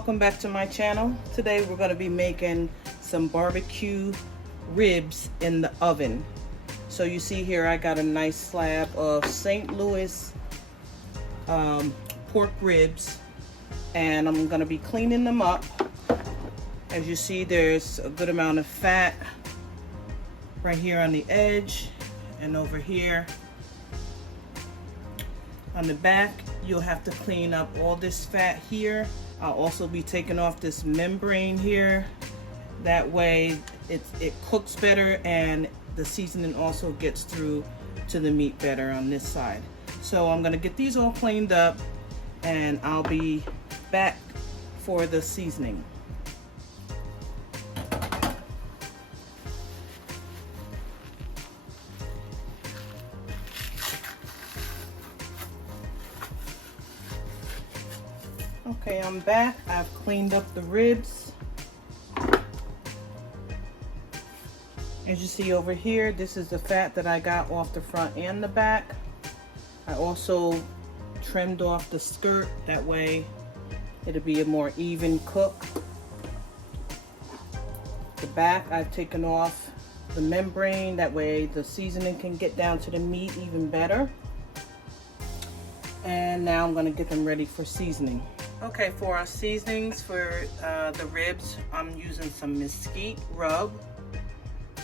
welcome back to my channel. Today we're going to be making some barbecue ribs in the oven. So you see here I got a nice slab of St. Louis pork ribs, and I'm going to be cleaning them up. As you see, there's a good amount of fat right here on the edge and over here on the back. You'll have to clean up all this fat here. I'll also be taking off this membrane here. That way it cooks better and the seasoning also gets through to the meat better on this side. So I'm gonna get these all cleaned up and I'll be back for the seasoning. Okay, I'm back. I've cleaned up the ribs. As you see over here, this is the fat that I got off the front and the back. I also trimmed off the skirt, that way it'll be a more even cook. The back, I've taken off the membrane, that way the seasoning can get down to the meat even better. And now I'm gonna get them ready for seasoning. Okay, for our seasonings for the ribs, I'm using some mesquite rub,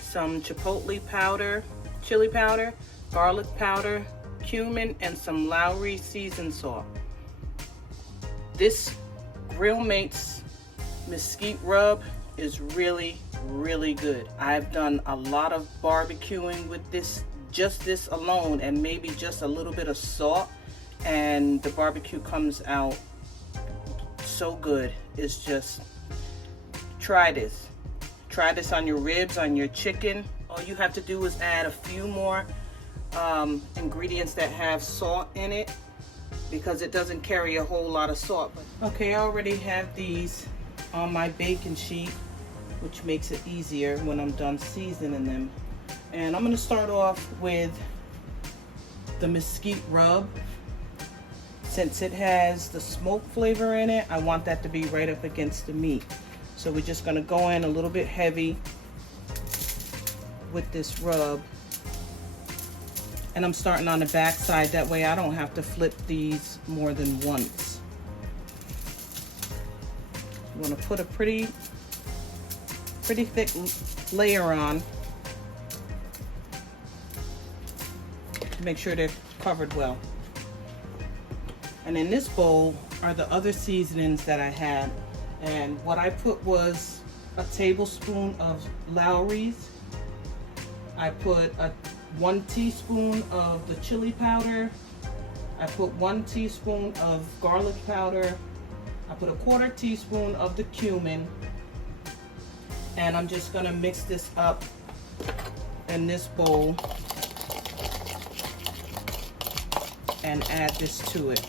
some chipotle powder, chili powder, garlic powder, cumin, and some Lowry seasoned salt. This Grill Mates mesquite rub is really, really good. I've done a lot of barbecuing with this, just this alone, and maybe just a little bit of salt, and the barbecue comes out so good. It's just, try this on your ribs, on your chicken. All you have to do is add a few more ingredients that have salt in it, because it doesn't carry a whole lot of salt. Okay, I already have these on my baking sheet, which makes it easier when I'm done seasoning them. And I'm going to start off with the mesquite rub. Since it has the smoke flavor in it, I want that to be right up against the meat. So we're just gonna go in a little bit heavy with this rub. And I'm starting on the back side, that way I don't have to flip these more than once. I'm gonna put a pretty thick layer on to make sure they're covered well. And in this bowl are the other seasonings that I had. And what I put was a tablespoon of Lowry's. I put 1 teaspoon of the chili powder. I put 1 teaspoon of garlic powder. I put 1/4 teaspoon of the cumin. And I'm just gonna mix this up in this bowl and add this to it.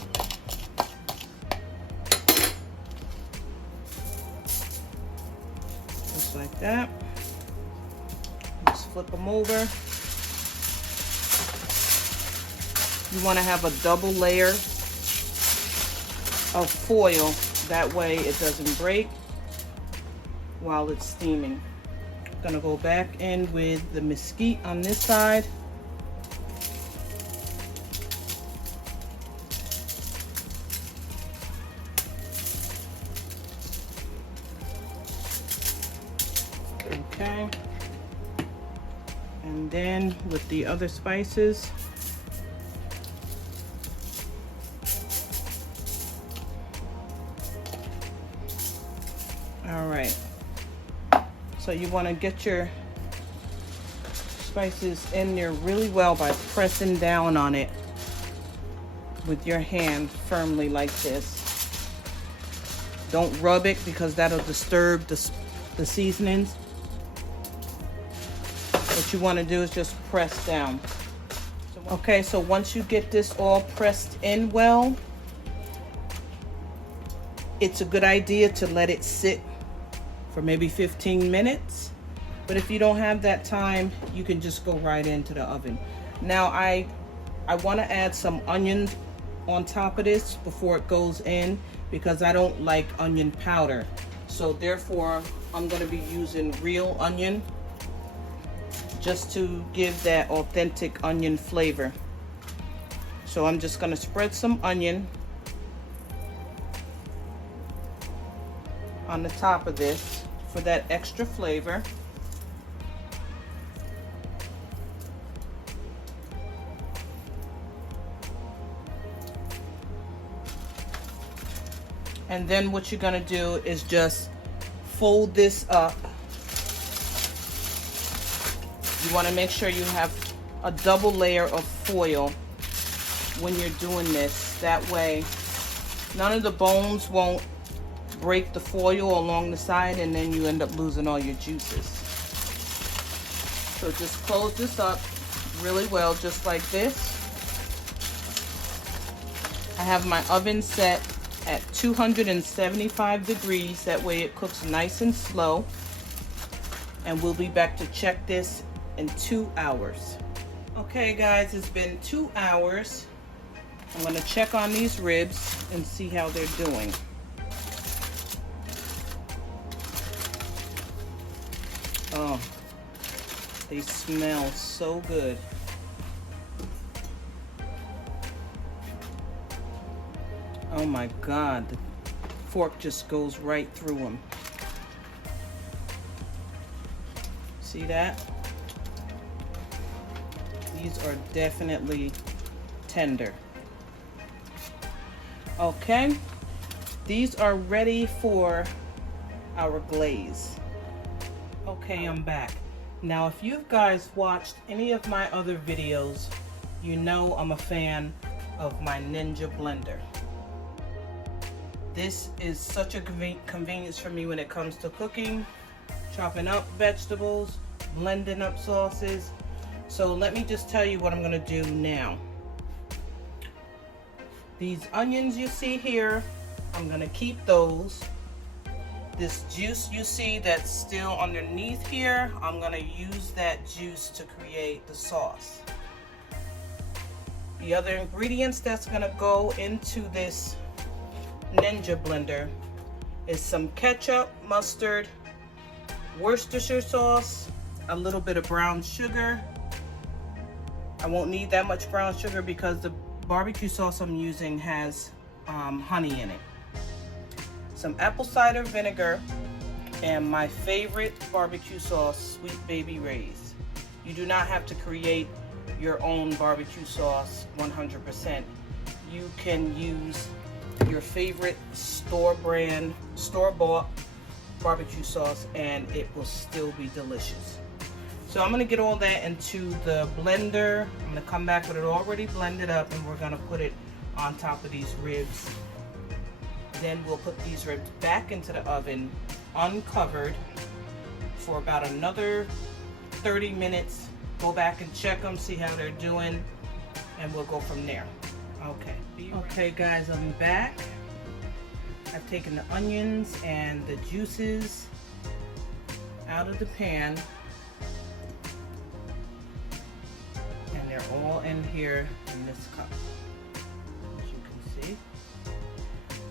Like that. Just flip them over. You want to have a double layer of foil, that way it doesn't break while it's steaming. I'm gonna go back in with the mesquite on this side. Okay, and then with the other spices, all right, so you want to get your spices in there really well by pressing down on it with your hand firmly like this. Don't rub it because that'll disturb the seasonings. What you want to do is just press down. Okay, so once you get this all pressed in well, it's a good idea to let it sit for maybe 15 minutes. But if you don't have that time, you can just go right into the oven. Now I want to add some onions on top of this before it goes in, because I don't like onion powder. So therefore, I'm gonna be using real onion just to give that authentic onion flavor. So I'm just gonna spread some onion on the top of this for that extra flavor. And then what you're gonna do is just fold this up. You wanna make sure you have a double layer of foil when you're doing this. That way, none of the bones won't break the foil along the side, and then you end up losing all your juices. So just close this up really well, just like this. I have my oven set at 275 degrees. That way it cooks nice and slow. And we'll be back to check this in 2 hours. Okay guys, it's been 2 hours. I'm gonna check on these ribs and see how they're doing. Oh, they smell so good. Oh my God, the fork just goes right through them. See that? These are definitely tender. Okay, these are ready for our glaze. Okay, I'm back. Now, if you guys watched any of my other videos, you know I'm a fan of my Ninja blender. This is such a convenience for me when it comes to cooking, chopping up vegetables, blending up sauces. So let me just tell you what I'm gonna do now. These onions you see here, I'm gonna keep those. This juice you see that's still underneath here, I'm gonna use that juice to create the sauce. The other ingredients that's gonna go into this Ninja blender is some ketchup, mustard, Worcestershire sauce, a little bit of brown sugar. I won't need that much brown sugar because the barbecue sauce I'm using has honey in it. Some apple cider vinegar, and my favorite barbecue sauce, Sweet Baby Ray's. You do not have to create your own barbecue sauce 100%. You can use your favorite store-bought barbecue sauce and it will still be delicious. So I'm gonna get all that into the blender. I'm gonna come back with it already blended up and we're gonna put it on top of these ribs. Then we'll put these ribs back into the oven uncovered for about another 30 minutes. Go back and check them, see how they're doing, and we'll go from there. Okay guys, I'm back. I've taken the onions and the juices out of the pan, and they're all in here in this cup, as you can see.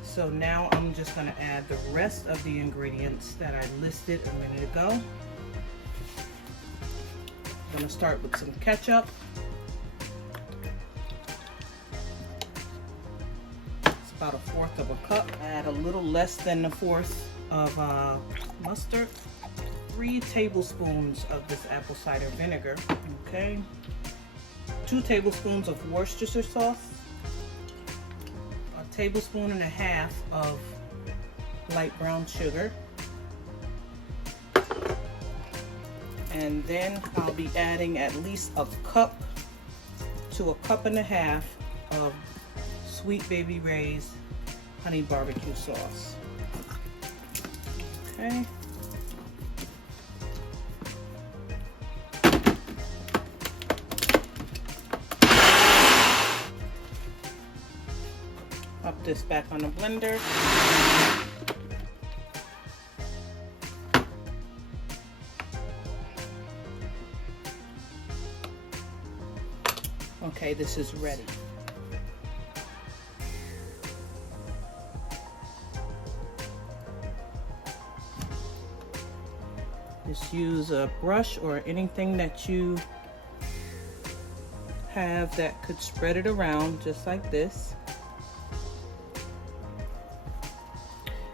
So now I'm just going to add the rest of the ingredients that I listed a minute ago. I'm going to start with some ketchup. It's about 1/4 of a cup. Add a little less than 1/4 of mustard. 3 tablespoons of this apple cider vinegar. Okay. 2 tablespoons of Worcestershire sauce. 1.5 tablespoons of light brown sugar. And then I'll be adding at least 1 cup to 1.5 cups of Sweet Baby Ray's honey barbecue sauce. Okay. Up this back on the blender. Okay, this is ready. use a brush or anything that you have that could spread it around just like this.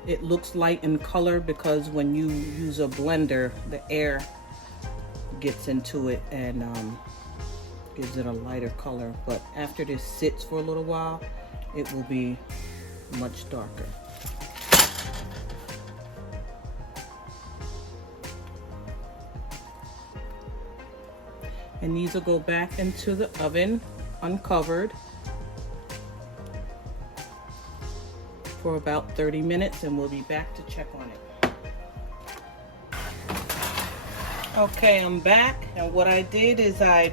It looks light in color because when you use a blender, the air gets into it and gives it a lighter color. But after this sits for a little while, it will be much darker. And these will go back into the oven uncovered for about 30 minutes, and we'll be back to check on it. Okay, I'm back, and what I did is I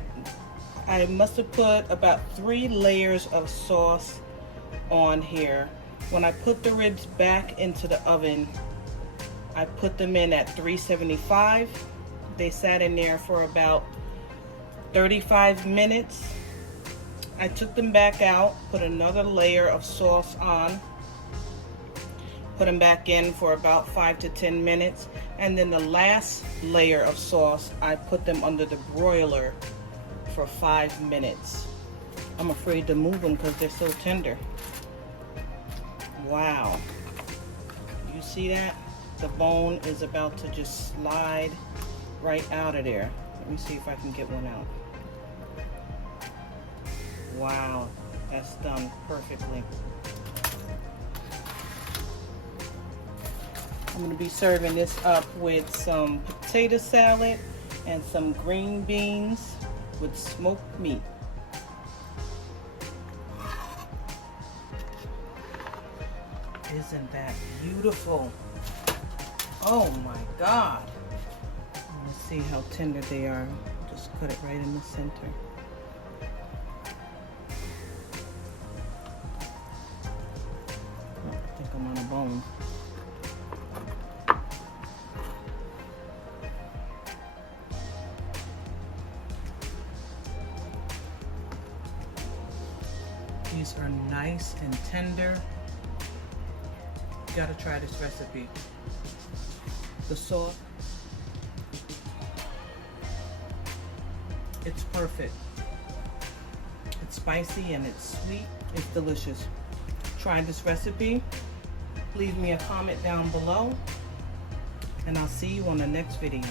must have put about 3 layers of sauce on here. When I put the ribs back into the oven, I put them in at 375. They sat in there for about 35 minutes. I took them back out, put another layer of sauce on, put them back in for about 5 to 10 minutes, and then the last layer of sauce, I put them under the broiler for 5 minutes. I'm afraid to move them because they're so tender. Wow. You see that? The bone is about to just slide right out of there. Let me see if I can get one out. Wow, that's done perfectly. I'm going to be serving this up with some potato salad and some green beans with smoked meat. Isn't that beautiful? Oh my God. Let's see how tender they are. Just cut it right in the center. Oh, I think I'm on a bone. These are nice and tender. You gotta try this recipe. The sauce, it's perfect. It's spicy and it's sweet. It's delicious. Try this recipe. Leave me a comment down below, and I'll see you on the next video.